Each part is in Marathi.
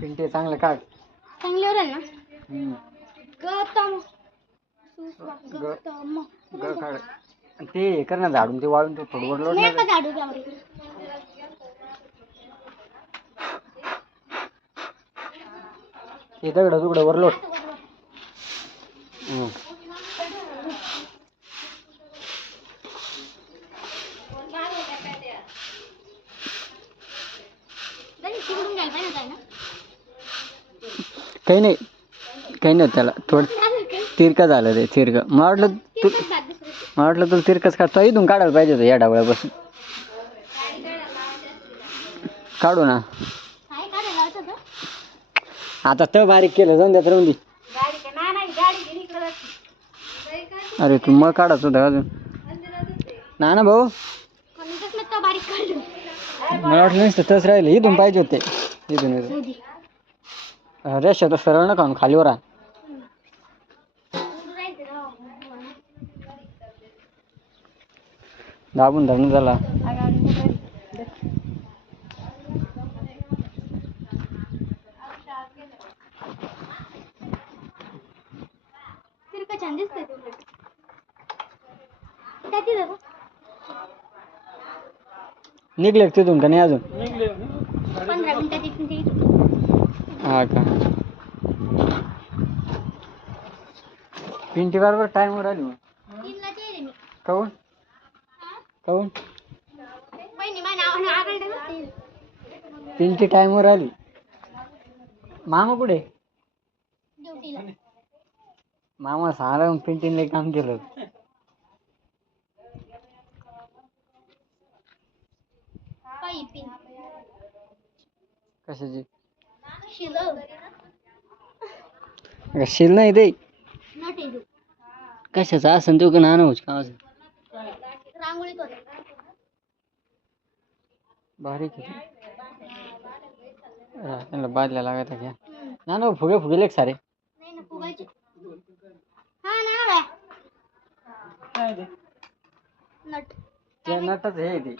पिंटे चांगलं काढ. चांगले वर ना. गौतम ग काढ. ते कर ना झाडून ते वाळून ते फुटबॉल लोट नाही का झाडू घ्या. हे दगड तुगड वर लोट. काही नाही काही नाही त्याला थोडं तिरका झालं ते तिरका. मला वाटलं तुला तिरकच काढतो. इथून काढायला पाहिजे होतं या डावळ्यापासून. काढू ना आता तर बारीक केलं जाऊन द्या तर. अरे तू मग काढत होता अजून ना भाऊ. मला वाटलं नसतं तस राहिलं. इथून पाहिजे होते इथून रेषा तर सरळ ना खाऊन खालीवर राहा. दाबून धरून झाला. छान दिसतंय. निघले तिथून का नाही अजून. 15 मिनिटात. हा का. पिंटी बरोबर टाइम वर आली. मग काऊन काऊन पिंटी टाइम वर आली. मामा कुठे. मामा सांगा पिंटीने काम केलं. कशाची शील नाही ते कशाचं असं तू का नाना का बारीक त्यांना बादल्या लागायचा घ्या ना फुगे फुगेले सारे. ते नटच हे ते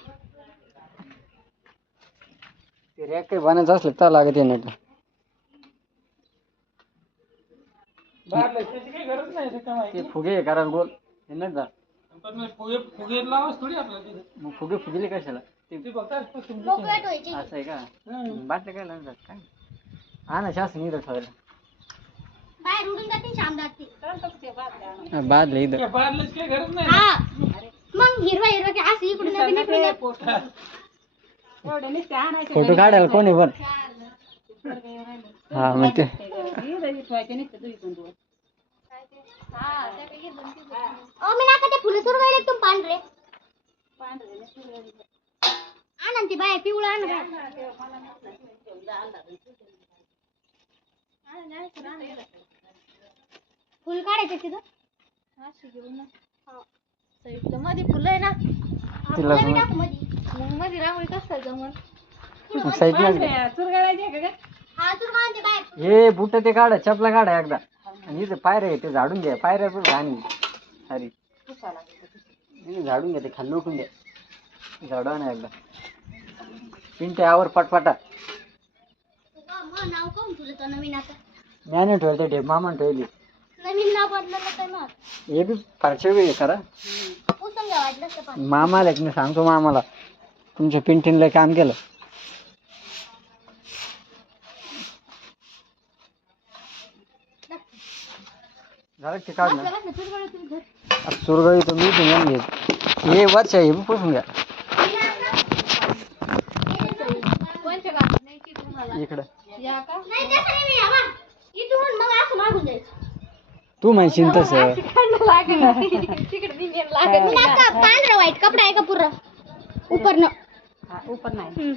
रॅक काही बनायचं असलं तर लागत आहे नट. ते फुगे कारण गोल हे नट जा फुगे लावाच थोडी आपल्याला. मग फुगे फुगेले कशाला असं आहे का. बाटल्या काय लागतात काय हा ना शासन इथं ठेवायला. बादले इथं मग हिरवा हिरवा असं इकडून फोटो काढायला कोणी पण. हा मग ते फुलं सुरू व्हायला तुम पांढरे आनंदी बाय पिवळा आण. फुल काढायचं तिथं मध्ये फुलं आहे ना. मध्ये रांगोळी कसं जमन हे बुट ते काढा चपला काढा एकदा आणि इथं पायऱ्या ते झाडून घ्या. पायऱ्या पण घाणी सारी झाडून घ्या. ते खाली उठून द्या झाडा ना एकदा. पिंटे आवर पटपटा. मॅने ठेवते ढेप मामान ठेवली. नवीन नाव बदललं काय मग हे बी फारशे वेळ करा. मामाला मी सांगतो मामाला तुमच्या पिंटीनला काम केलं. झालं ते काढ ना सुरगळी तुम्ही घेऊन घे. हे वर्ष हे पुसून घ्या इकडं. तू म्हणशील तसं पांढरा व्हाईट कपडा आहे का पुरा उपर न ऊपर नाही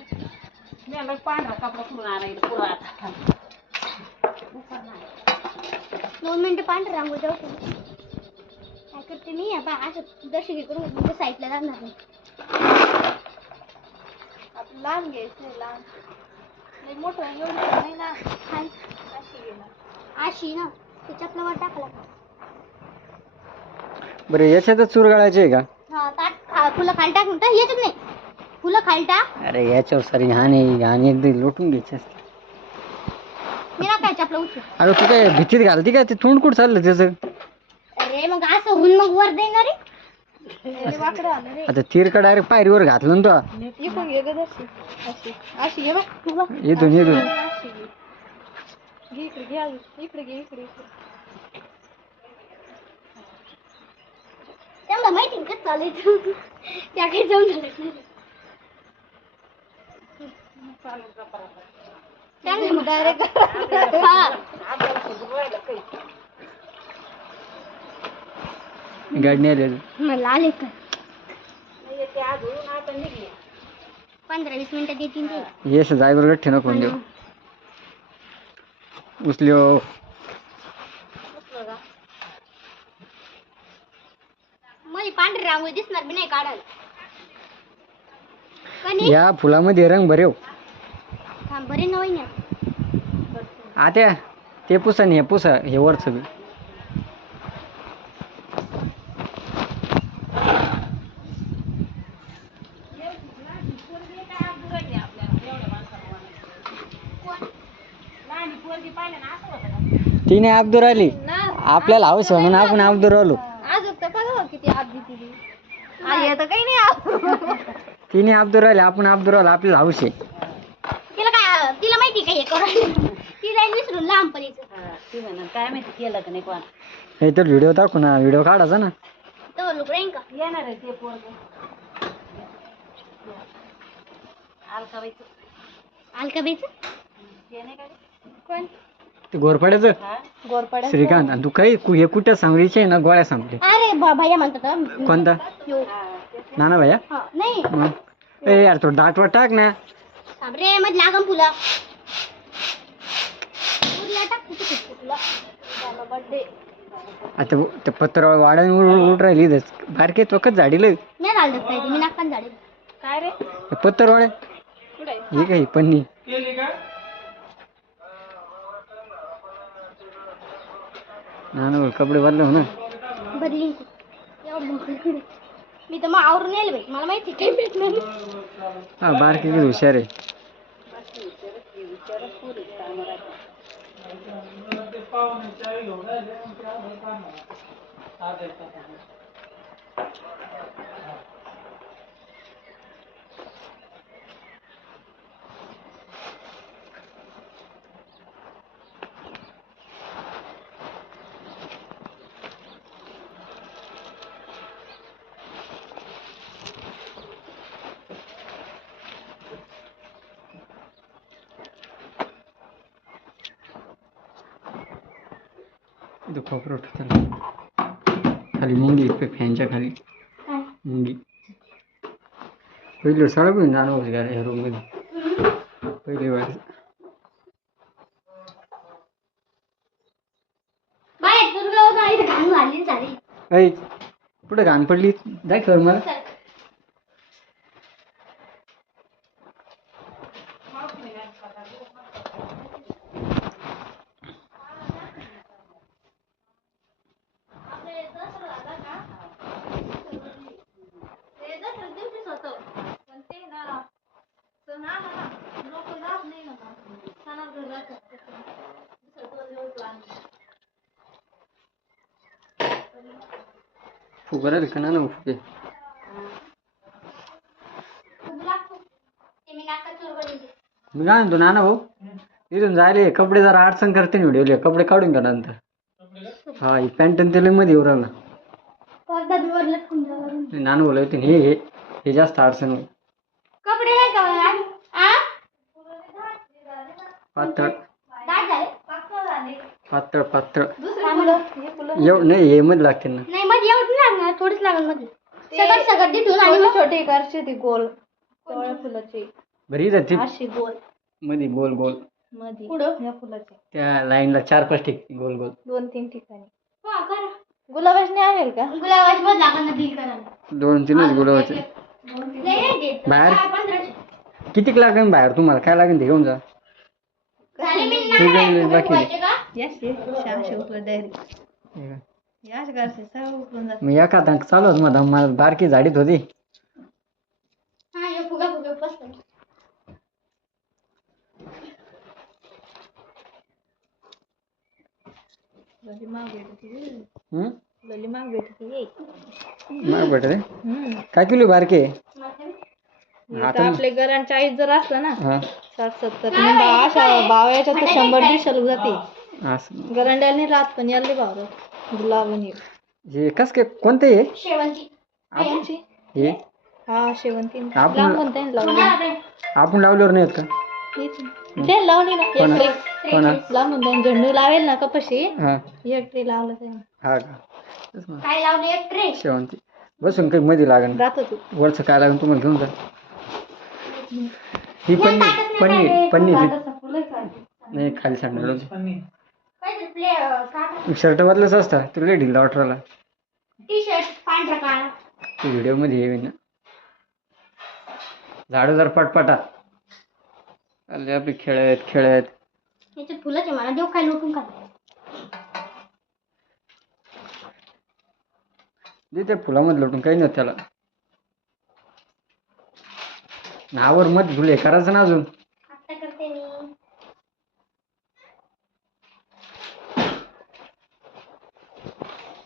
पांढरा कपडा पुरून आणायचा पुरा. आता 2 मिनिटं पांढरा रांगोळी जाऊ काय करते मी असं दर्शक करून साईडला जाणार नाही. आपलं लहान घ्यायचं लहान मोठं एवढं नाही ना. आशी ना ते चपलावर टाकला. बरं याच्यातच चूर गाळायची आहे का. हा फुलं खाली टाक म्हणता याच्यात नाही फुलं खाली टाक. अरे याच्यावर सारी घाण एकदा लोटून घ्यायची असते. मी ना काय चपला उचल. अगं तू काय भीतीत घालती का ते तोंड कुठं चाललं त्याचं? अरे मग असं होऊन मग वर देणार रे. वाकडं आलं रे. आता तीरका डायरेक्ट पायरीवर घातलं ना इकडून ये गं अशी अशी अशी ये बघ तो इथून इथून अशी घे इकडे घे अजून. इकडे घे इकडे इकडे. त्यांना माहिती का चालायचं त्या काही जाऊन झालं त्यांना डायरेक्ट हा गाडी नाही आली मला आले का 15-20 मिनिटात येतील ते. ये जायवर गठ्ठे नको देऊ उचल्यो. मध्ये पांढरी रांगोळी दिसणार बी नाही काढायला. या फुलामध्ये रंग भरेव थांब बरे नवई ना आत्या ते पुसा आणि हे पुसा हे वरचं बी. तिने अब्दुर आली आपल्याला हवस म्हणून आपण अब्दुर आलो. आज बघा किती आधी तिने आई आता काही नाही. तिने अब्दुर आले आपण अब्दुर आलो आपल्याला हवस आहे. तिला काय तिला माहिती काय हे करून ती जाईल विसरून लहानपणीच. ती म्हणा काय माहिती केलं का नाही कोण हे तर व्हिडिओ दाखव ना व्हिडिओ काढायचा ना. तो लोक राहीन का येणार आहे ते पोरग अलकाबाईचं ते नाही का कोण ते घोरपड्याचं गोरपडा श्रीकांत आणि तू काही हे कुठ्या सांगलीचे आहे ना गोळ्या सांगते. अरे भैया म्हणतात कोणता नाना भैया नाही मग ए यार तो दाटवा टाक ना. थांब रे मग लागम फुला फुला टाक फुला बर्थडे आता ते पत्र वाढून उठ राहिली बारके वखत झाडील नाही झालं काय मी नाकान झाडे काय रे पत्तर वाड्या कुठे हे काही पन्नी नाना कपडे बदलव ना बदली एवढं मी तर मग आवरून येईल बाई मला माहिती काही भेटणार नाही. हा बारके किती हुशार आहे. इथं कोपरा खाली मुंगी फॅनच्या खाली मुंगी पहिली सडक होऊन जाणं होतं का ह्या रूम मध्ये पहिली वेळ बाई तुझं गाव इथे घाण घालली झाली ऐ कुठं घाण पडली दाखव मला. फुगरा का ना फुगे मी काय म्हणतो नाना भाऊ इथून जायले कपडे जरा अडचण करते ना व्हिडिओ कपडे काढून घ्या नंतर. हा ही पॅन्ट त्याला मध्ये येऊ राहिला नाना बोला होते हे हे हे जास्त अडचण होईल. कपडे नाही का पातळ पातळ पातळ नाही एवढं नाही हे मध्ये लागते ना. मध्ये एवढं लागणार थोडीच लागणार मध्ये सगळं सगळं तिथून आणि मग छोटे करचे ती गोल कवळ्या फुलाची बरी जाते अशी गोल मध्ये गोल गोल मध्ये पुढं या फुलाची त्या लाईनला 4-5 ठिक गोल गोल 2-3 ठिकाणी हा करा गुलाबाची आहे का गुलाबाची मध्ये लागणार बिल करायला 2-3च गुलाबाचे बाहेर 1500 कितीक लागेल बाहेर तुम्हाला काय लागेल ते घेऊन जा. झाले मी ठीक आहे, नाही बाकी व्हायचे का याशी 600 रुपये डायरेक्ट याच करते सर्व उकळून जाते. मी एखादा चालू होत मला बारकी झाडीत होती हम्म? लली माग भेटते माग भेट रे काय किलो बारके आता आपले गरण 40 जर असलं ना हा 60-70 मग अशा भाव याच्यात तर 100-150 जाते असं गरंड्याला नाही राहत पण याला भाव राहत गुलाब आणि हे कस काय कोणते हे शेवंती यांची हे हा शेवंती आपण- लांब म्हणता येईल लावली आपण लावल्यावर नाही आहेत का ते लावली ना कोणा एक ट्रे कोणा लांब म्हणता येईल झेंडू लावेल ना कपाशी हा एक ट्रे लावलं त्याने हा का तेच म्हणलं. काय लावले एक ट्रे शेवंती बसून काही मध्ये लागेल जात तू वरचं काय लागेल तुम्हाला घेऊन जा ही पन्नी पन्नी नाही खाली सांगणार काय प्ले काढा शर्ट बदलच असता तुला लय ढिला वाटराला टी शर्ट पांढरा काळा ते व्हिडिओ मध्ये येईल ना झाडं जर पटपटा आले आपले खेळत खेळत याच्यात फुलाचे मला देऊ काय लुटून का दे त्या फुलामध्ये लुटून काही नाही त्याला नावर मत फुले करायचं ना अजून आता करते मी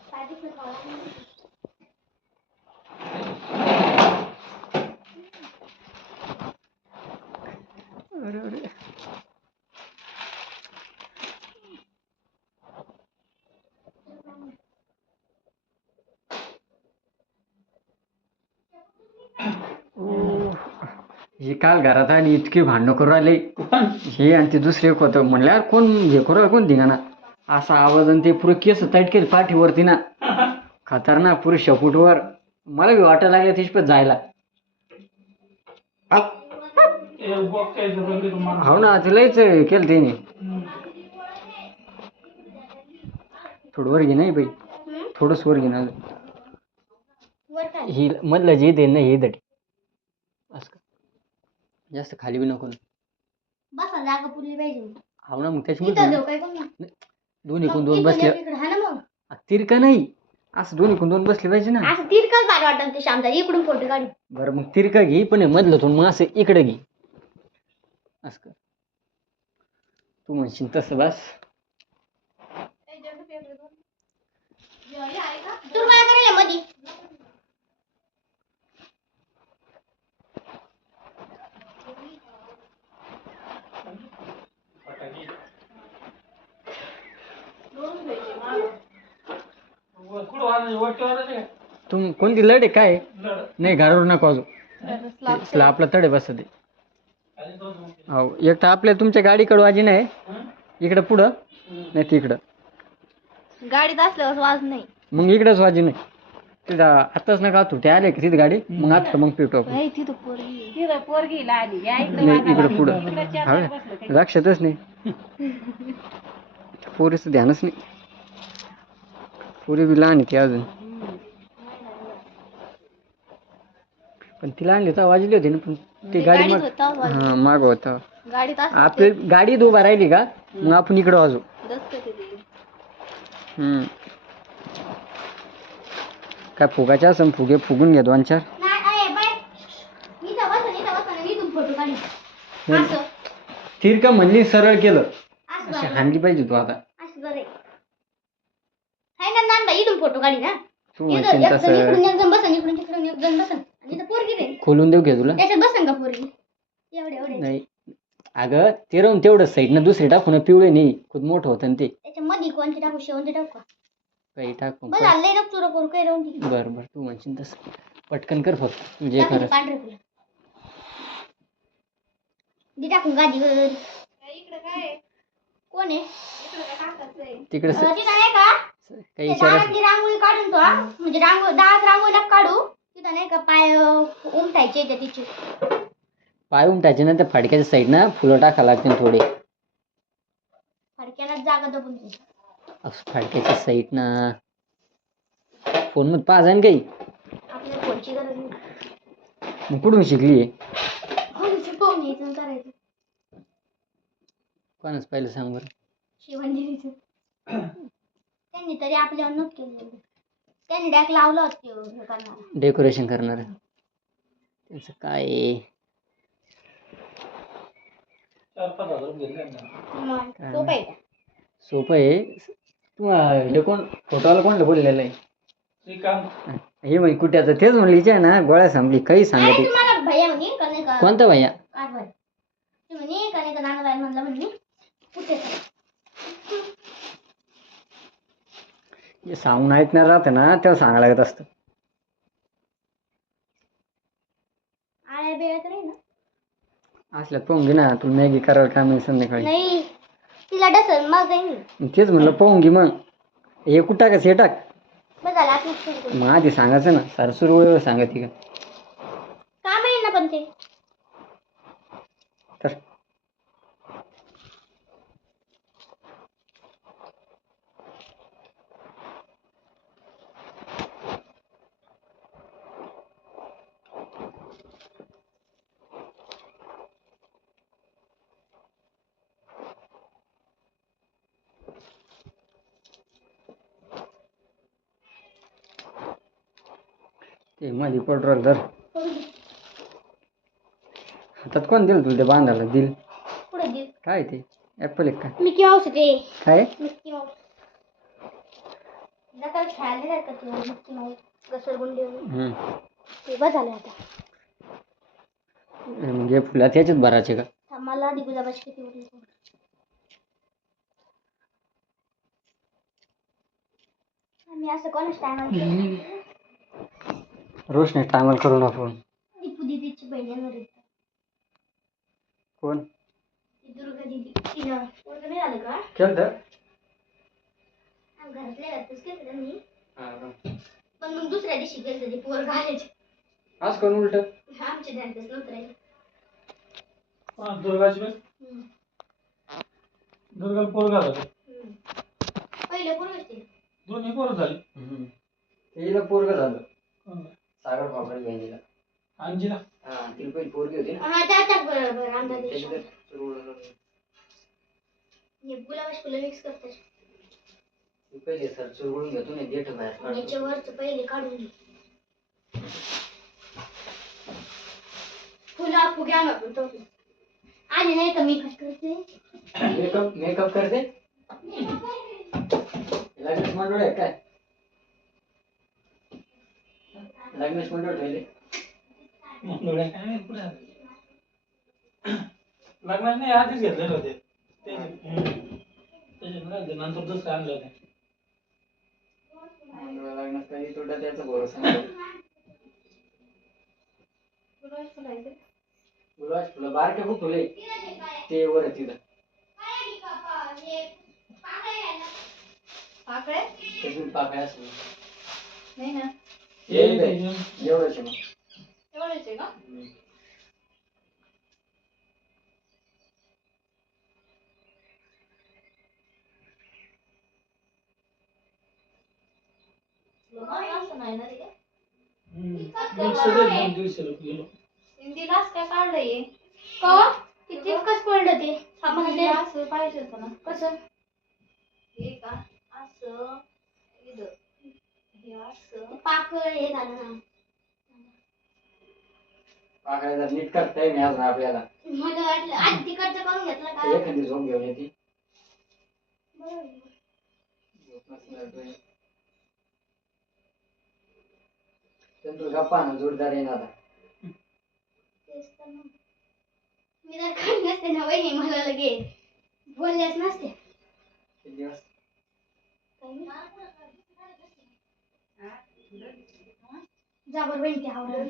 साधीच खावा अरे अरे ओ, हे काल घरात आणि इतके भांडणं करू राहिले हे आणि ते दुसरे एक होतं म्हणलं यार कोण हे करू राहिलं, कोण धिंगाणा असा आवाज आणि ते पुरे केस ताईट केले पाठीवरती ना खतरनाक पुरे शपूटवर मला बी वाटायला लागलं तिथपर्यंत जायला हो ना ते लयच केलं त्याने थोडं वर घे नाही बाई थोडंच वर घे ना वर काय ही मधलं जे दे ना हे दट असं का? जास्त खाली बी नको ना. बसा जागा पुरली पाहिजे हो ना मग इथं त्याच्यामुळे देऊ काय करू दोन्ही कोण मग दोन इकडून बसले एक इकडं हा ना मग तिरका नाही असं दोन्ही कोण दोन बसले पाहिजे ना असं तिरकच भारी वाटतं ते शामचा इकडून फोटो काढू बरं मग तिरका घे पण हे मधलं थोडं मग असं इकडे घे असं कर तू म्हणशील तसं बस तू काय करेल मधी तुम कोणती लढ आहे काय नाही घरावर नको अजून स्लॅपला तडे बस ते हो एक तर आपल्या तुमच्या गाडीकडं वाजी नाही इकडं पुढं नाही तिकडं गाडीत असल्यावर वाज नाही मग इकडंच वाजी नाही तिथं आत्ताच नका तू ते आले की तिथं गाडी मग आता मग पिटू आपण तिथं पोरगी आली या नाही इकडं पुढं हा लक्षातच नाही पोरीचं ध्यानच नाही पोरी बी लहान आहे ती अजून पण तिला आणली तर वाजली होती ना पण ती गाडी मग हा माग होता गाडीत आपली गाडी उभा राहिली का मग आपण इकडं वाजू काय फुगाचे असं फुगे फुगून घे 2-4 नाही बाय इथं बसा आणि इथून फोटो काढू असं तिरका म्हणली सरळ केलं असं अशी बरं हाणली पाहिजे तू आता असं बरं आहे ना नांदा इथून फोटो काढी ना तू इथं म्हणशील एक जण तसं इकडून एक जण बसन इकडून तिकडून एक जण बसन आणि इथं पोरगी रे खोलून देऊ घे तुला त्याच्यात बसन का पोरगी एवढे नाही अगं ते राहून तेवढं साईडनं दुसरी टाकून पिवळे नाही खूप मोठं होतं ना ते त्याच्या मध्ये कोणते टाकू शेवंती टाकू का काही टाकून बस आलंय ना चुरा करू काय राहून बरं बरं तू म्हणशील तसं पटकन कर फक्त म्हणजे खरं पांढरे फुलं दी टाकून गादीवर इकडे काय कोण आहे तिकडे तिथं नाही का काही ते इशारा दारातली रांगोळी काढून तो म्हणजे दारात रांगोळीला काढू तिथं नाही का पाय उमटायचे त्या तिचे पाय उमटायचे ना त्या फडक्याच्या साईडनं फुलं टाका लागतील थोडे फडक्याला जागा दबून दे. फडक्याच्या साईडनं फोन मध्ये पाहा जाईन काही आपल्याला फोनची गरज नाही मग कुठून शिकली पाहून यायचं करायचं कोणाच पाहिलं सांग बरं शिवंजलीचं त्यांनी तरी आपल्यावर नोट केलं त्यांनी डॅक लावला होता करणार डेकोरेशन करणार त्यांचं काय आहे? सोपं आहे सोपं आहे तू हे कोण फोटोला कोणलं बोललेलं आहे श्रीकांत हे म्हणे कुठ्याचं तेच म्हणलं हिच्या आहे ना गोळ्या संपली काही सांगते तुम्हाला भैया म्हणे का नाही का कोणता भैया कारभार ते म्हणे का नाही का नाना बाई म्हणलं म्हणे कुठे जे सांगून ऐकणार राहतं ना तेव्हा सांगायला लागत असतं आळ्या बिळ्या तर नाही ना असल्यात पाहून घे ना तुला मॅगी करायला काम आहे संध्याकाळी नाही तिला डसल मग जाईन तेच म्हणलं पाहून घे मग हे कुठं टाकायचं हे टाक बस झालं आपण सुरू करू मग आधी सांगायचं ना सारं सुरू सांगायची का काम आहे ना पण ते तर ते मध्ये पेट्रोल धर हातात कोण दिल तुला ते बांधायला दिल पुढे दे काय ते ऍपल एक काय मिकी माऊस ते काय मिकी माऊस जर खेळायला नाही का ते मिकी माऊस घसरगुंडी ते बस झालं आता म्हणजे फुला त्याच्यात भरायचे का थांब, मला आधी गुलाबाची किती उरली मी असं कोणाच टायमाला रोशने टायमल करून आपण दीपू दीदीची बहीण येणार आहे. कोण ती दुर्गा दीदी तिला पोरगं नाही आलं का केलं घरातल्या घरातच केलं त्यांनी पण मग दुसऱ्या दिवशी केलं ते पोरगं आल्याचे आज कोण उलट आमच्या घरातच नव्हतं राहिलं दुर्गाची बस दुर्गाला पोरगा झाला पहिलं पोरगंच ते दोन्ही पोरं झाली तिला पोरग झालं हं. सागर बाबर बहिणीला अंजीला हा तिला पहिली पोरगी होती ना हा त्या बरोबर आमच्या देशात त्याच्यात हे गुलाबाची फुलं मिक्स करतात पहिले सर चुरगळून घेतो ना देठ बाहेर काढतो. याच्या वरच पहिले काढून घे फुलं फुग्या नको आधी नाही का मी कट करते मेकअप करते लग्नेश मंडळ आहे काय लग्नेश मंडळ ठेवले लग्नात नाही आधीच घेतलेले होते त्याच्यामुळे नंतर दुसरं आणलं होते लग्नात काही तोटा त्याचा भरोसा नाही गुलाबाची फुलं बारके खूप फुले ते वर आहे तिथं पाकळे त्यातून पाकळ्या असतील नाही ना एवढंच आहे मग एवढेच आहे का असं नाही ना रे किलो हिंदीलाच काय काढलंय का किती कस पडलं ते सामान ते असं पाहिजे होतं ना कसं हे का असं इथं हे असं पाकळ हे झालं ना पाकळ्या जर नीट करता येईल अजून आपल्याला मला वाटलं आधी तिकडचं करून घेतलं का एखादी झोप घेऊन येते बरोबर झोप नसणार तुझी. तुला गप्पा ना जोरदार येणार आता तेच तर मग. मी जर काढ नसते ना वहिनी मला लगे बोलल्याच नसते किती दिवस जा बरं बहिणी ते आवडलं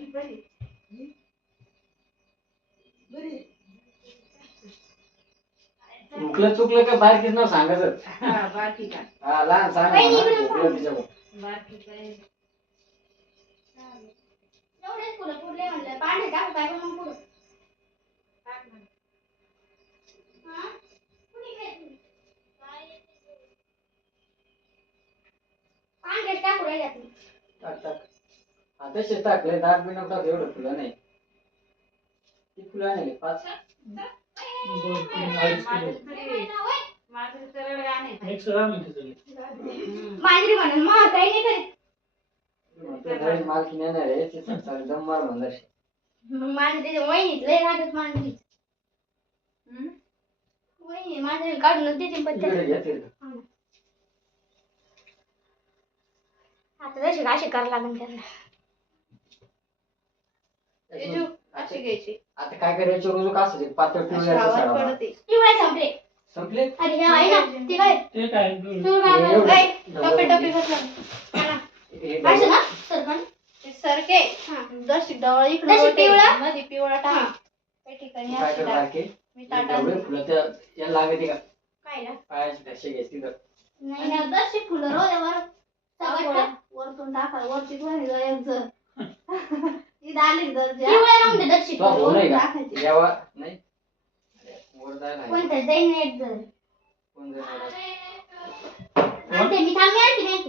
चुकलं का बारकीच नाव सांगायचं हा बाकी का हा लहान सांग बाई, इकडं चुकलं तिच्याकडून. बाकी काय एवढेच फुलं फुडले म्हणलं पाणी टाकू काय पण मग पुढं हा? कुणी काय तुम्ही? पाणी टाकू राहिल्या तुम्ही टाक टाक हा तसे टाकले दाग बी नको टाक एवढं फुलं नाही ती फुलं नाही 5 माझं तर गाणे मिक्स आणलं तिथं मांजरी म्हणून मग काही नाही करीत मालकी येणार आहे ते सारे दम मार म्हणलं मग मांजरी वहिनीत लय रागत मांजरी वहिनी मांजरी काढूनच देते पण इकडे घ्या ते आता जशी अशी करावं लागेल त्यांना. अशी घ्यायची आता काय करायचं रोज का असते पातळ पिवळ्याचं आवाज साडा पडते पिवळे संपले. संपले अरे हे आहे ना ते काय ते काय तूर घालून एवढं. काय टप्पे टप्पे घातलं हे असं ना सरपण. ते सरके हा. दशी डवळा दशी इकडे पिवळा? मध्ये पिवळा हा. टाक काही ठिकाणी काय अशी करणार टाक की मी ताटात एवढे फुलं त्या याला लागते का काय ना पायाची ठसे घ्यायची तिथं नाही ना दशी फुलं रोल्यावर सगळं वरतून टाका वरची कोणी जायचं जर इथं आली जर पिवळे राहून दे दशी तो भाऊ नाही का टाकायची. यावा नाही अरे, वर जायला आहे. कोणतं जाईन एक जण कोण जाणार आहे? आणते मी थांबे आणते नाही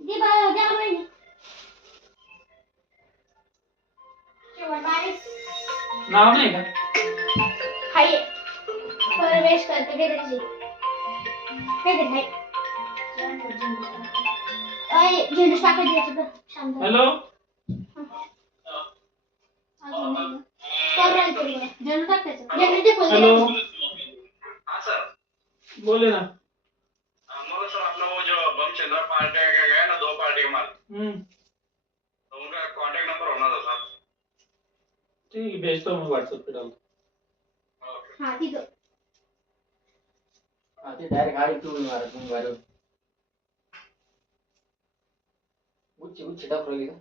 दे द्या बहिणी शेवट बारीक नाव नाही का हाय परवेश करते काहीतरी हाय अय झेंडू टाकायचे याच्यात शांत हॅलो अजून नाही करायचं झेंडू टाकायचं झेंडू ते फुल हेलो हाँ सर बोले ना मगर सर अपना वो जो बम चंद्रा पार्टी का गया ना 2 पार्टी का माल तो उनका कांटेक्ट नंबर होना था सर ठीक है भेजता हूँ व्हाट्सएप पे डाल ओके हा तिथं हा, ते डायरेक्ट गाडी पिवळी मारत मग गाडी उच्च टाकली का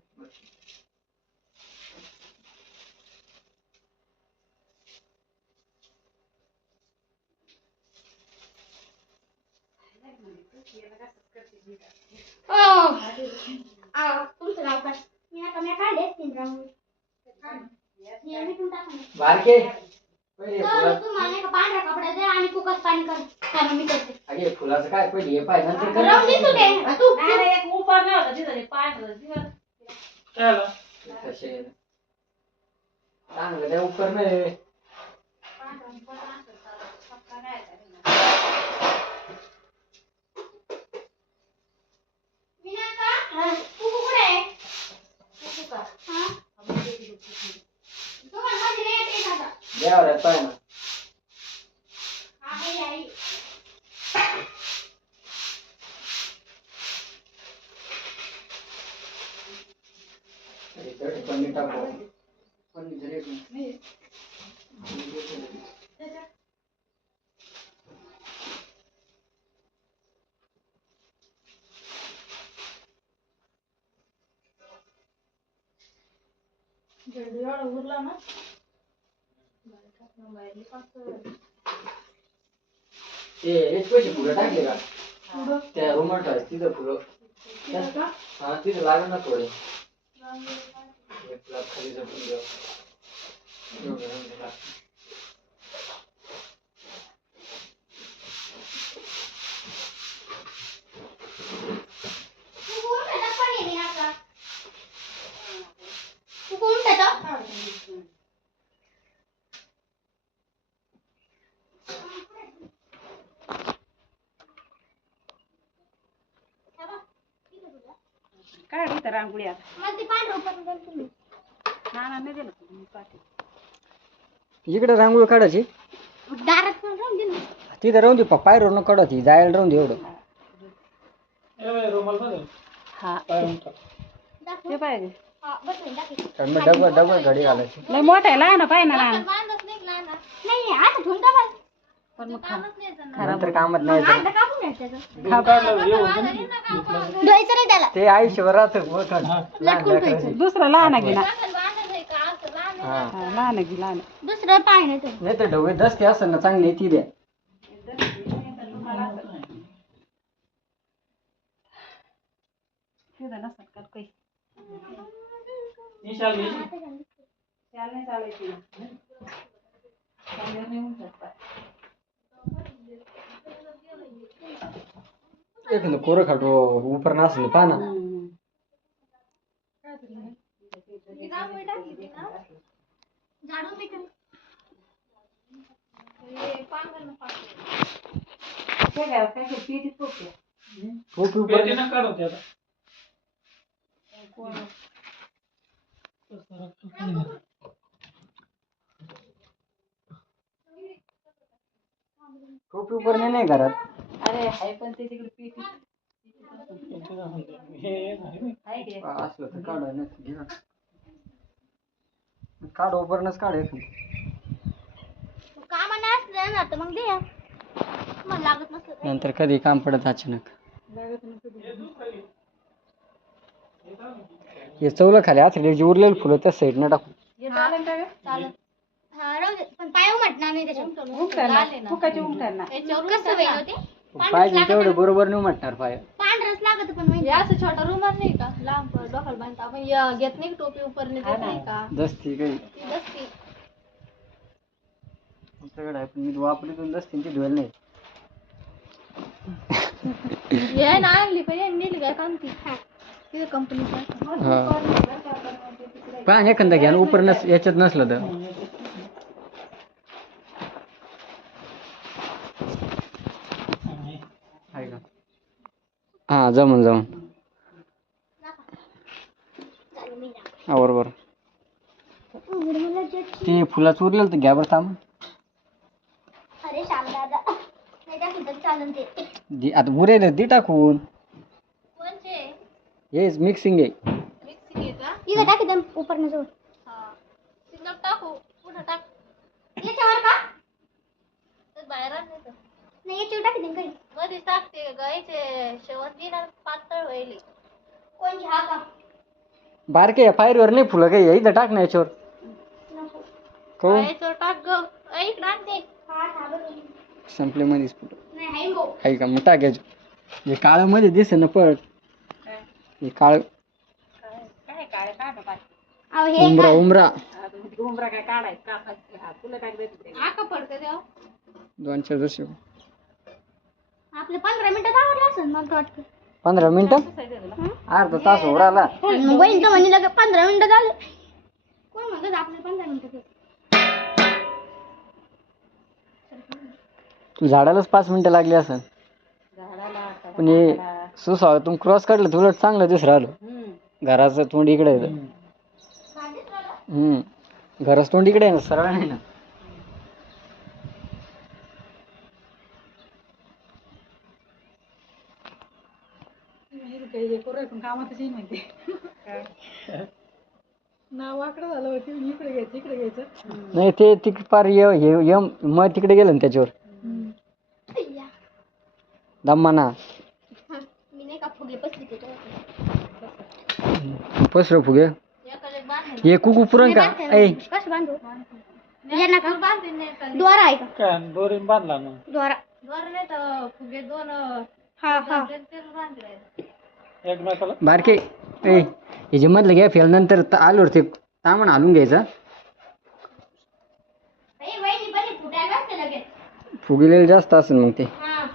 तुमचं नाव काय मी आता मी काढले तीन रांगोळी हे मी टाका ना बारके पहिले तर फुला तुम्हाला नाही का पांढऱ्या कपड्यात द्या आणि कुकच पाणी कर काय मी करते अगे फुलाचं काय पहिले हे पाय नंतर कर. राहून दे सुटे तू नाही रे, एक उपर नाही होता तिथं ते पांढरं तिथं काय आला कसे चांगलं त्या उपर नाही विनायका तू कुठे आहे हा तू माझी नाही येते का द्यावर पाय ना आई आई अरे दट पनीर टाको पनीर जरी झेंडू एवढा उरला ना ते हेच पैसे फुलं टाकले का त्या रुमाल ठेवायचं तिथं फुलं हा तिथं लागलं ना थोडे हे फुलं खाली जपून द्या एवढं रंग लागतं. तू कोण त्याचा पण येते ना का तू कोण त्याचा काय इथं रांगोळी आता मला ते पांढरं पण द्या तुम्ही नाना नाही दिलं का मी पाठी इकडे रांगोळी काढायची दारात पण राहून दे ना तिथं राहून दे पाय रोवून काढायची जायला राहून दे एवढं रुमाल मध्ये हा पाय टाक दाखव ते पाहिजे हा बस नाही दाखव कारण मग डबल डबल घडी घालायची लय मोठा आहे लहान पाहिजे ना नाना बांधच नाही लहान नाही आता ठेवून टाका पण मग नंतर कामात नाही आता कापून घ्यायचं त्याचं. दूध काढलं हे होतं ना धुवायचं नाही त्याला ते आयुष्यभर राहतं मोठं लटकून लहान ठेवायचं. लेकराचं. दुसरं लहान घे ना हा लहान घे लहान दुसरं पाय नाही ते नाही तर ढवळे दसते असेल ना चांगली ती द्या तिथं नसतात का काही निशाल घे त्याला नाही चालायची ना चांगलं नाही म्हणतात पाय. एक ना कोरं खातो उपर नसलं पहा ना हम्म. झाडून मी कर ते काय काय ते पीठ पोकते खूप उपर पेटीनं काढवते आता खूप उपर नाही घरात अरे हाय पण ते तिकडे पीठ आहे की? असलं तर काढाय नाही काढ ओपरनच काढ कामाने असलं ना तर मग दे मला लागत नसतं तर. नंतर कधी काम पडत अचानक हे चवलं खाली आथरीची उरलेली फुलं त्या साईडनं टाकू हे चालेल का ग? चालेल. हा राहू दे पण पाय उमटणार नाही त्याच्यावर. उमटणार फुकाची उमटणार त्याच्यावर कसं होईल हो ते? पाहिजे तेवढे बरोबर नाही म्हटणार पाय पांढरच लागत पण म्हणजे असं छोटा रुमाल नाही का लांब डोक्याला बांधता आपण घेत नाही का टोपी उपरने हा देत ना. नाही का दसती काही ती दसती आमच्याकडे आहे पण मी वापरीतून दसतींची धुवेल नाही हे ना आणली पण यांनी नेली काय काम ती तिथे कंपनीची पान एखादा घ्या उपर नस याच्यात नसलं तर आहे का हा जमून बरोबर ते फुलाचं उरलेलं तर घ्या बरं थांब अरे श्याम दादा नाही टाकलं तर चालेल ते. आता उरेल दे टाकून कोणचे हेच मिक्सिंग आहे मिक्सिंग आहे का इथं टाकी दम उपरनं जोड. हा सिंगल टाकू पुढे टाक याच्यावर का तर बाहेर आण नाही तर नाही याच्यावर टाकी दे काही मध्ये टाकते गायचे शेवंती ना पातळ व्हायली कोणची हा का बारके फायरवर नाही फुलं काही आहे, इथं टाक ना याच्यावर नको कहून गायचं टाक ग इकडे आणते हा हा बरोबर संपले मध्येच फुलं नाही हाय गो आहे का मग टाकायचं हे काळं मध्ये दिसे ना पड हे काळ काय काय काय बाबा अहो हे उमरा काय? उमरा उमरा काय काढायचं कापायचं हा तुला काय देते आका पडते देव 2-4 वर्ष आपले 15 मिनिटात आवडलं असेल मला तर वाटतं 15 मिनिटं अर्धा तास उराला मग बहीण तर म्हणजे लगेच 15 मिनिटं झाले कोण म्हणतात आपले 15 मिनिटं झाडालाच 5 मिनिटं लागली असेल झाडाला पण हे सुसावतून क्रॉस काढलं तर उलट चांगलं दिसू राहिलं घराचं तोंड इकडे आहे घराचं तोंड इकडे आहे ना सरळ नाही ना पण कामातच येईल माहिती नाव वाकडं झालं होतं इकडे घ्यायचं इकडे घ्यायचं नाही ते तिकडे पार हे मग तिकडे गेलं ना त्याच्यावर दम्माना मी नाही का फुगे पसली पसर फुगे एकाला बांध हे कुकू पुरण का ऐ कसं बांधू यांना का द्वारा आहे का काय दोरीन बांधला ना द्वारा दोर नाही तर फुगे दोन हा हा बांधले एकमेकाला बारके ऐ हे जे मधलं घ्या फेल नंतर आलो ते तामण हालून घ्यायचं वहिनी पण फुटायला असते लगेच फुगलेलं जास्त असेल मग ते हा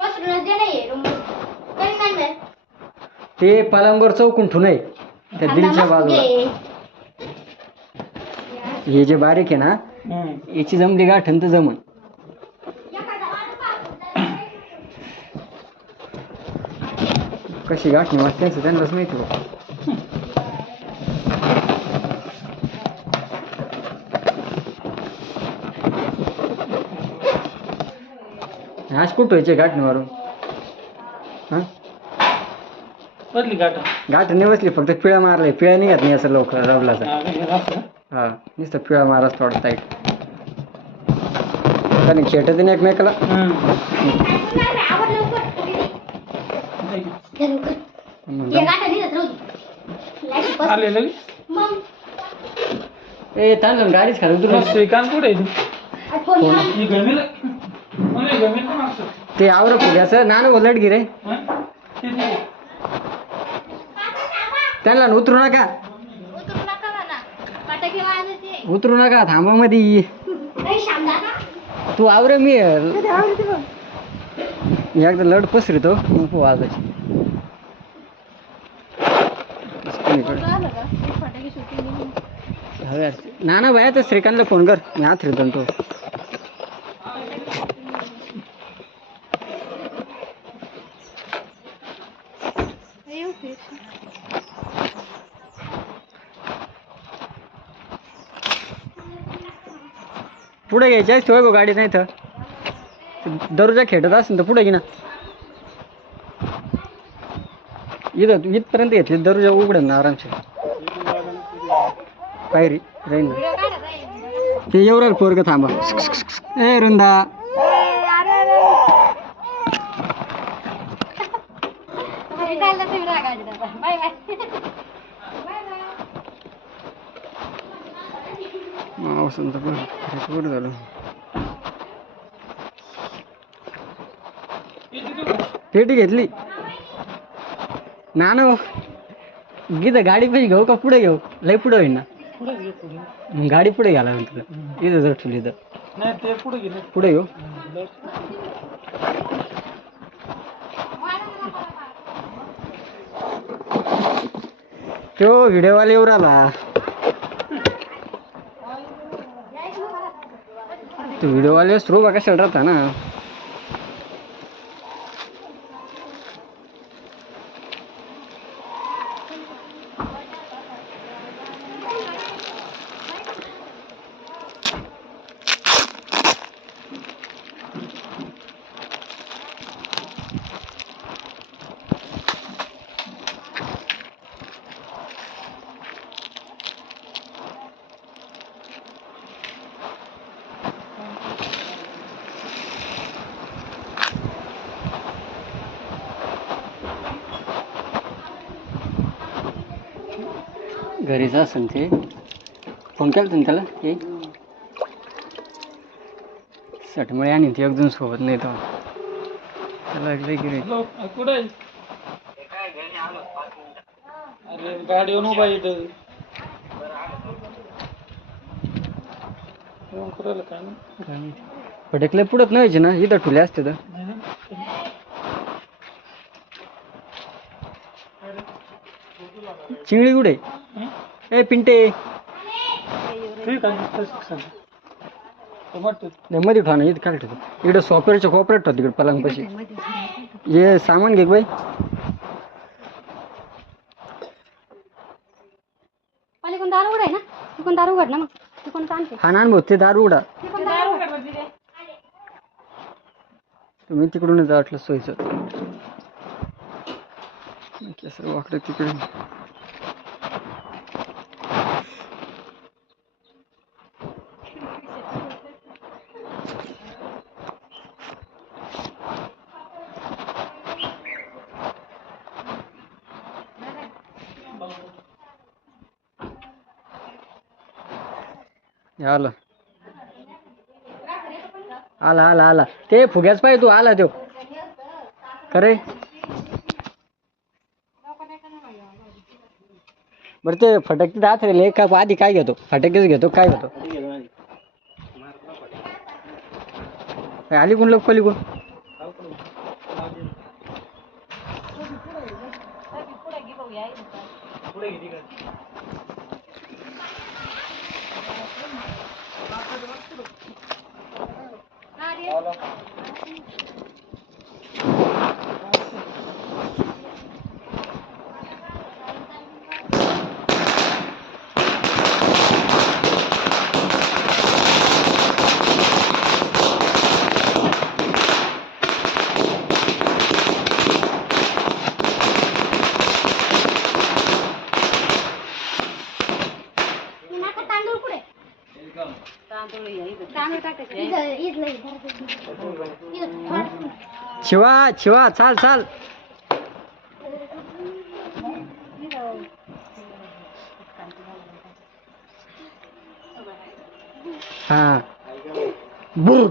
पसरून जे नाही रूम काही नाही ते पलंगवर चौकून ठू नये त्या दिलच्या बाजूला हे जे बारीक आहे ना याची जमली गाठण तर जमन कशी गाठणी वाटते त्यांनाच माहिती बघ आज कुठं व्हायचे गाठणी मारून हा बदली गाठ गाठ नाही बसली फक्त पिळा मारलाय पिळा निघत नाही असं लवकर रबलाचा हा नुसतं पिळा माराच थोडा टाईट त्याने खेटत नाही एकमेकाला आले लगे ए तांदूळ गाडीच खाली तुला उतरून श्रीकांत कुठे ही गमीला मला गमीला मागतो ते आवर फुग्याचं नानं उलट गिरे त्यांना उतरू नका उतरू नका म्हणा फटाके वाजायचे उतरू नका थांबा मध्ये तू आवर मी एकदा लढ पसरतो मग वाजायची झालं का फटाके शूटिंग नाना भाया तर श्रीकांतला फोन कर मी हात फिरतो तो पुढे घ्यायची आहे ठेवा गाडी नाही तर दररोजा खेळत असेल तर पुढे घे ना इथं इथपर्यंत घेतली दरवाजा उघडेल ना आरामशीर. पायरी राहील ना. ते येऊ राहिलं पोरगं, थांबा. ए रुंदा, बाय बाय. मावसांचं पण बरं झालं. पेटी घेतली ना ना. गीता गाडी पैसे घेऊ का पुढे घेऊ? लय पुढे होईल ना. गाडी पुढे घ्यायला म्हणतो इथं जर ठेवली तर. नाही ते पुढे गेले. पुढे घेऊ. तो व्हिडिओवाला येऊ राहिला. तो व्हिडिओवाले स्रो बघा कशाला राहता ना. घरीच असेल ते. फोन केला तुम्ही त्याला ये सटमळे आणि ते एकदम सोबत नाही तो त्याला ऐकलं की रे. कुठे आहे? अरे गाडी येऊन उभा इथं. काय नाही फटकले पुढत नाही ना. इथं ठुले असते तर. चिंगडी कुठे? ए पिंटे, ठीक आहे. नाही मध्ये ठेवा ना. इथं काय ठेवतो? इकडे सॉफ्टवेअरच्या कॉपरेट ठेवतो तिकडे पलंग पाशी. ये सामान घे बाई. पलीकडून दार उघड आहे ना. तिकडून दार उघड ना. मग तिकडून आणते. हा ना भाऊ ते दार उघडा. तिकडून दार उघड. तुम्ही तिकडूनच जा वाटलं सोयीचं. केसर वाकडे तिकडे. आला आला आला आला. ते फुग्याच पाहिजे तू. आला तो खरे. बरं ते फटाके दात रे का आधी काय घेतो? फटाकेच घेतो काय घेतो? आली कोण लोक पली कोण? शिवा शिवा चाल चाल. हा बुर.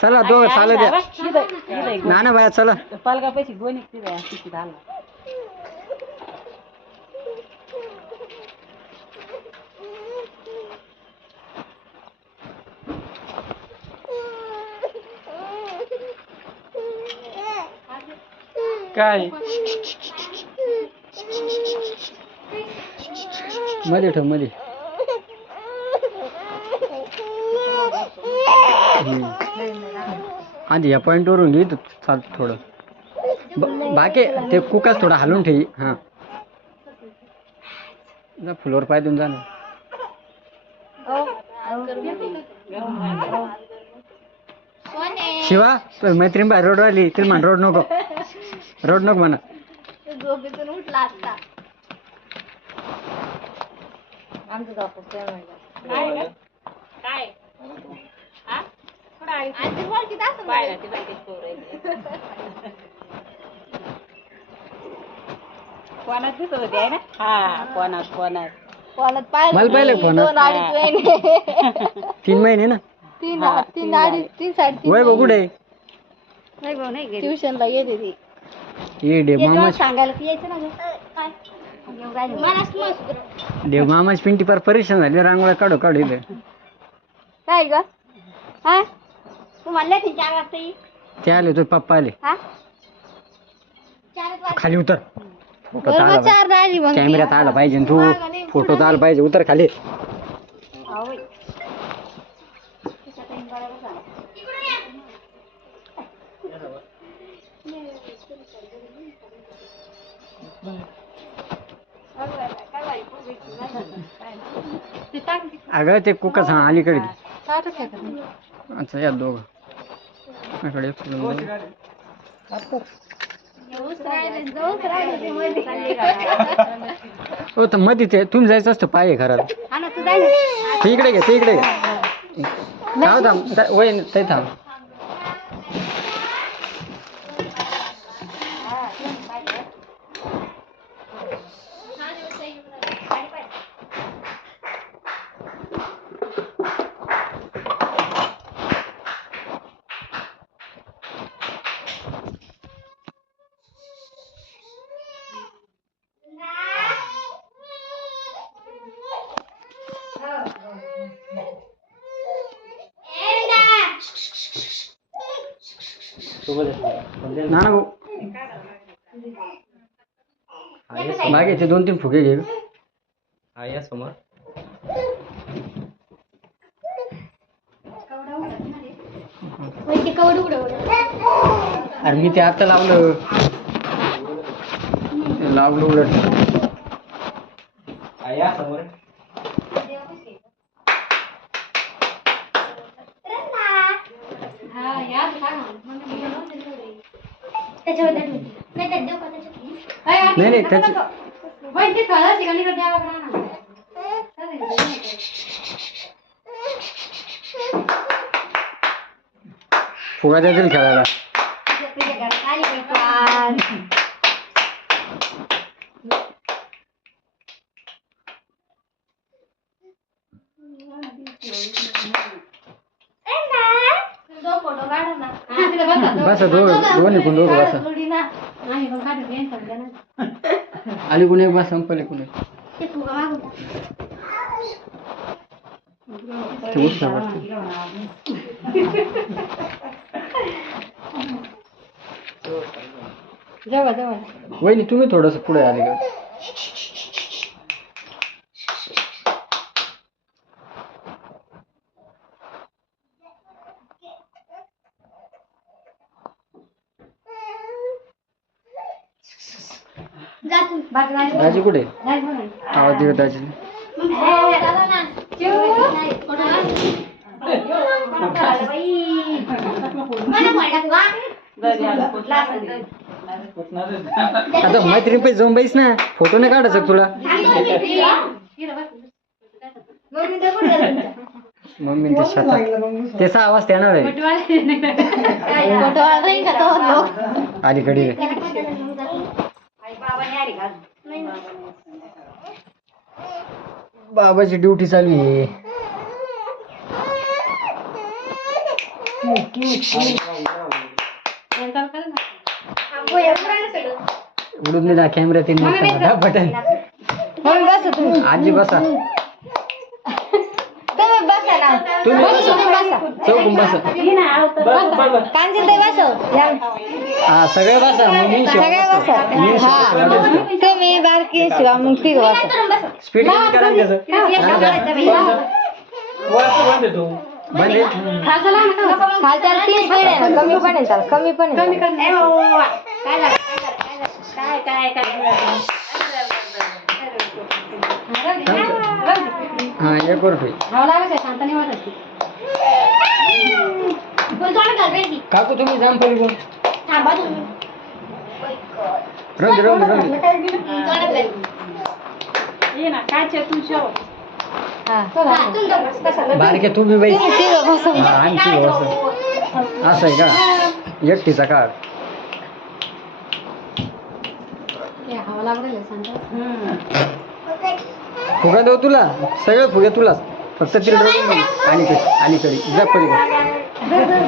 चला दोघं चालत द्या. ना बाया चला. पालका पैसे दोन्ही तिकीट आला. काय मध्ये ठेव मध्ये. आधी या पॉइंट वरून घे चाल थोडं. बाकी ते कुकाच थोडं हलवून ठेवी. हां जा फ्लोअर पाय देऊन जा ना. शिवा तो मैत्रीण बाहेर रोड आली तरी म्हण रोड नको म्हणा. झोपेतून उठला आता. आमचं जातो काय हा कुठं आली आजी ओळखीत असं बाहेर तिला ते पोरं. कोणात दिसत होते आहे ना. हा कोणात कोणात मला पाहिलं पाहिलं फोनात. 2-2.5 महिने 3 महिने ना. 3-3.5 वय बघ कुठे नाही भाऊ नाही गेली. ट्युशनला येते ती. ये देव मामा सांगायला की यायचं ना गं. काय मला समज देव मामाची पिंटी पर परेशान झाली रांगोळ्या काढू इथे. काय ग हा तू म्हणले 4 वाजता येईल ते आले तो पप्पा आले. हा 4 वाजता खाली उतर. फोटो बरोबर 4 राहिली मग ती. कॅमेऱ्यात आला पाहिजे तू फोटोत आला पाहिजे. उतर खाली. अगं ते कुका सांग अलीकडे. अच्छा या दोघं इकडे हो तर मध्ये ते तुम्ही जायचं असतं पाय घरात. ते इकडे घे ते इकडे घे. थांब वय ते थांब. ना भाऊ मागे 2-3 फुगे घे. या समोर अरे मी ते आता लावलं उलट. या समोर नाही त्याची फुगा द्यायचं खेळायला. बस दोन्ही कोण दोघं बसा. आली कोण एक बस संपले कोण एक. ते उठता वाटतं. वहिनी तुम्ही थोडस पुढे आले का. दाजी कुठे आवाज देऊ दाजी. आता मैत्रीण पैसे जाऊन बैस ना. फोटो नाही काढायचं तुला. मम्मी ते शेतात त्याचा आवाज येणार आहे अलीकडे. बाबाची ड्युटी चालू आहे. उडून दिला कॅमेरा बटन. आजी बसा. तुम्ही बसा चौकून बसा. हा सगळे बसा. तुम्ही बारकी शिवा मग ती बसा. स्पीड कमी करायचं खालच्या 3 स्पीड आहे ना. कमी पण आहे कमी पण आहे. काय हा एक वर ठेव. काकू तुम्ही जांभळी कोण थांबा तुम्ही. रंग ये ना काय तू शेव बारके तू बी बाई आणखी असं आहे का एकटीचा काढ फुगा देऊ तुला सगळे फुगे तुलाच फक्त तिला अलीकडे जा पलीकडे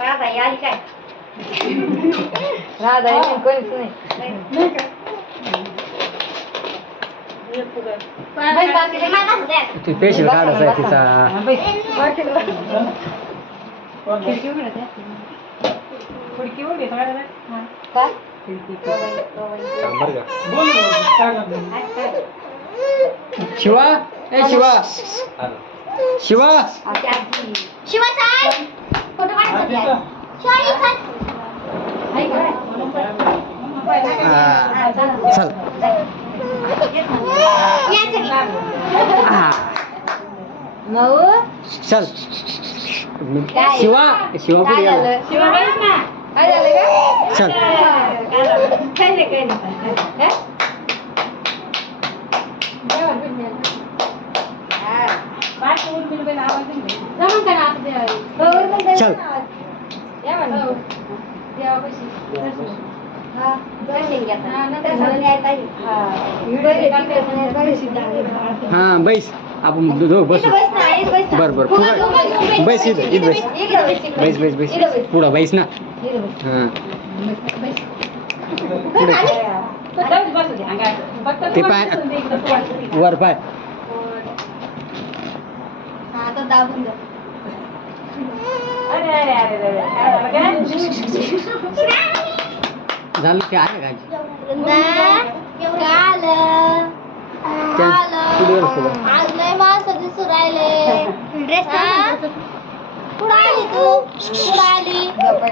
राधा आली काय ती पेशल काढायचा आहे तिचा खुडकी उडी बरं बरं बोल ना, काय म्हणतो? शिवा ए शिवा शिवा शिवा चाल फोटो काढायचा शिवानी चाल चल चल शिवा शिवा कुठे गेला शिवा बस ना चल बाय उड बिल बिल आवाज नाही चल हा बैस आपण दोघं बसू बर बर पुढं बैस इथं बैस बैस बैस बैस पुढं बैस ना हा पुढे बसू दे अंगा फक्त ते पाय वर पाय आता दाबून द्या अरे अरे अरे अरे काय झालं की आहे काय आज लय माणसं दिसू राहिले ड्रेस कुठं आली तू कुठं आली झोप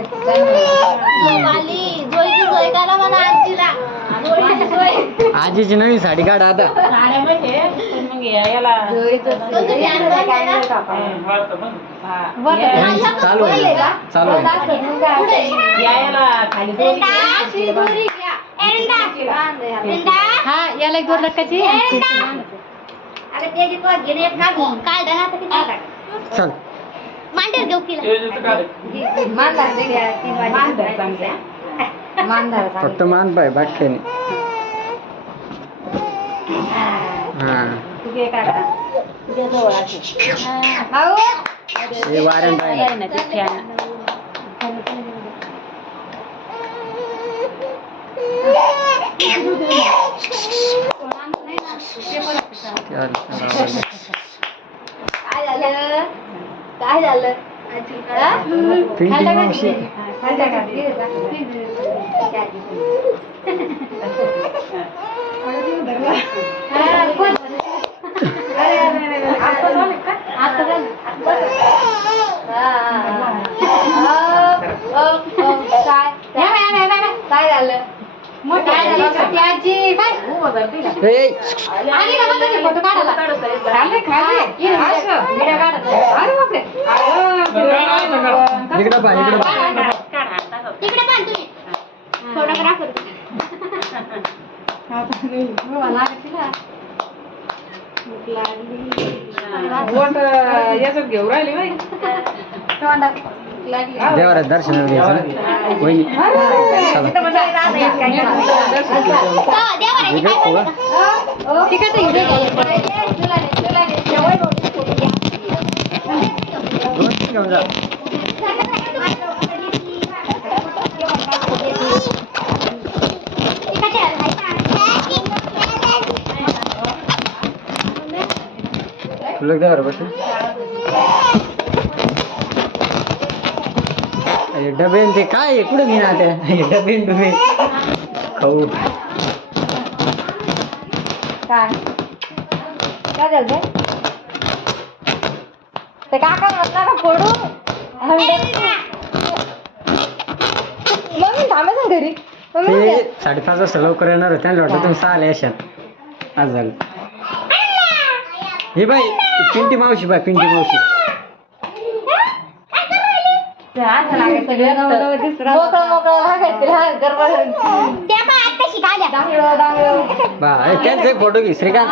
आली जोईची सोय करा म्हणा आजीला जोईची सोय आजीची नवीन साडी काढ आता साड्या म्हणजे पण मग याला चालू आहे चालू आहे याला खाली दोरी हा याला एक दोन रक्काची चल मांडर घेऊ तिला ते जिथं काढ. फक्त मान पाय बाकी नाही हा हे वारण राहील काय झालं पिंटी मावशी काय झालं फोटो काढायला इकडे पाय इकडे पाय तिकडे पण तुम्ही फोटोग्राफर याच्यात घेऊ राहिली बाई देवाला दर्शन घ्यायचं ना वहिनी चला तुला देवाला बस डबे ते काय कुठे घेणार त्या डबे डबे खाऊ काय झालं ते काका म्हणला का फोडू मामा सांग घरी ते 5:30 वाजता लवकर येणार होते त्यांना वाटतं तुम्ही 6 येशाल. आज झालं. हे बाई पिंटी मावशी बाय पिंटी मावशी बा त्यांचा एक फोटो घे श्रीकांत.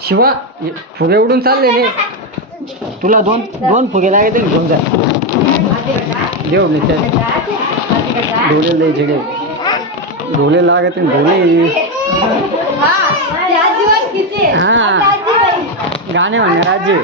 शिवा फुगे उडून चालले ने तुला दोन फुगे लागते घेऊन जा देऊ मी त्या ढोले द्यायचे गे ढोले लागते ढोले हा गाणे म्हणणार राजे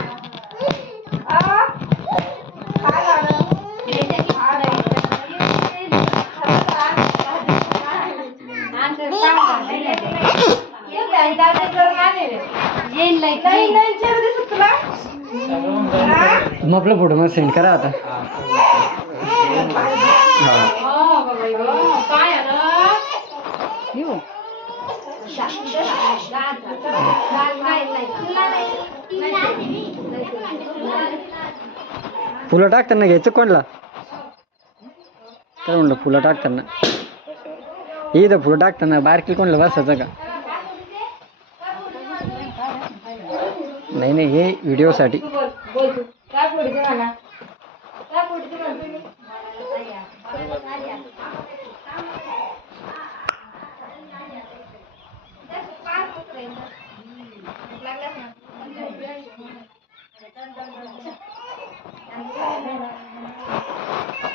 मग आपला फोटो मला सेंड करा आता. फुलं टाकताना घ्यायचं कोणला काय म्हणलं फुलं टाकताना इथं फुलं टाकताना बारकी कोणला बसायचं का नाही हे व्हिडिओसाठी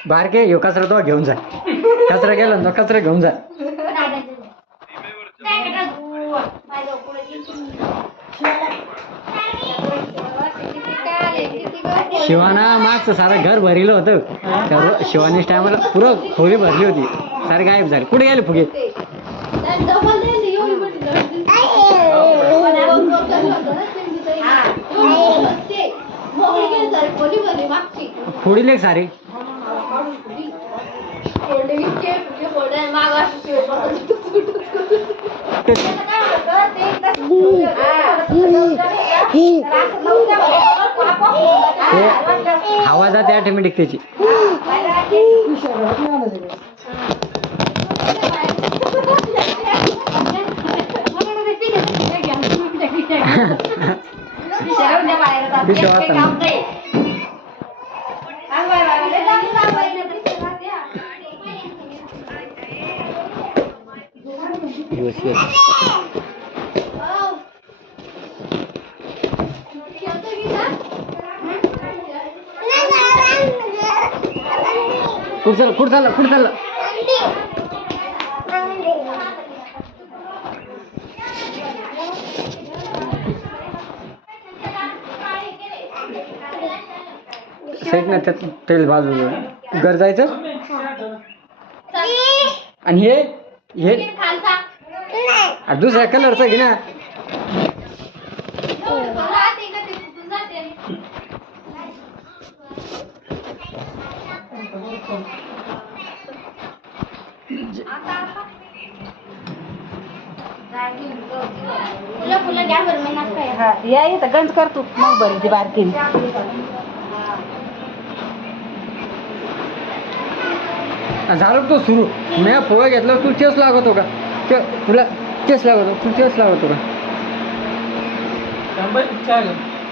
बारके ह्यो कचरा तो घेऊन जा कचरा गेला ना तो कचरा घेऊन जा. शिवाना मागचं सारं घर भरलं होतं शिवानी टायमाला पुरं खोली भरली होती सारे गायब झाले. कुठे गेले फुगे फोडीले सारे हवा जाते ऑटोमॅटिक त्याची. कुठं चाललं साईड ना त्यात तेल बाजू घर जायचं आणि हे दुसऱ्या कलरचा घे ना. या इथं गंज करतो मग बरी ती बारकी झालं तो सुरू मी पोहा घेतला तू तेच लागतो का तुला तेच लागतो तू तेच लागतो का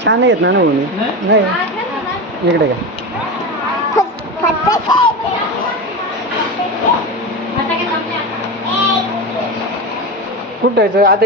छान येत ना मी नाही इकडे का कुठं आता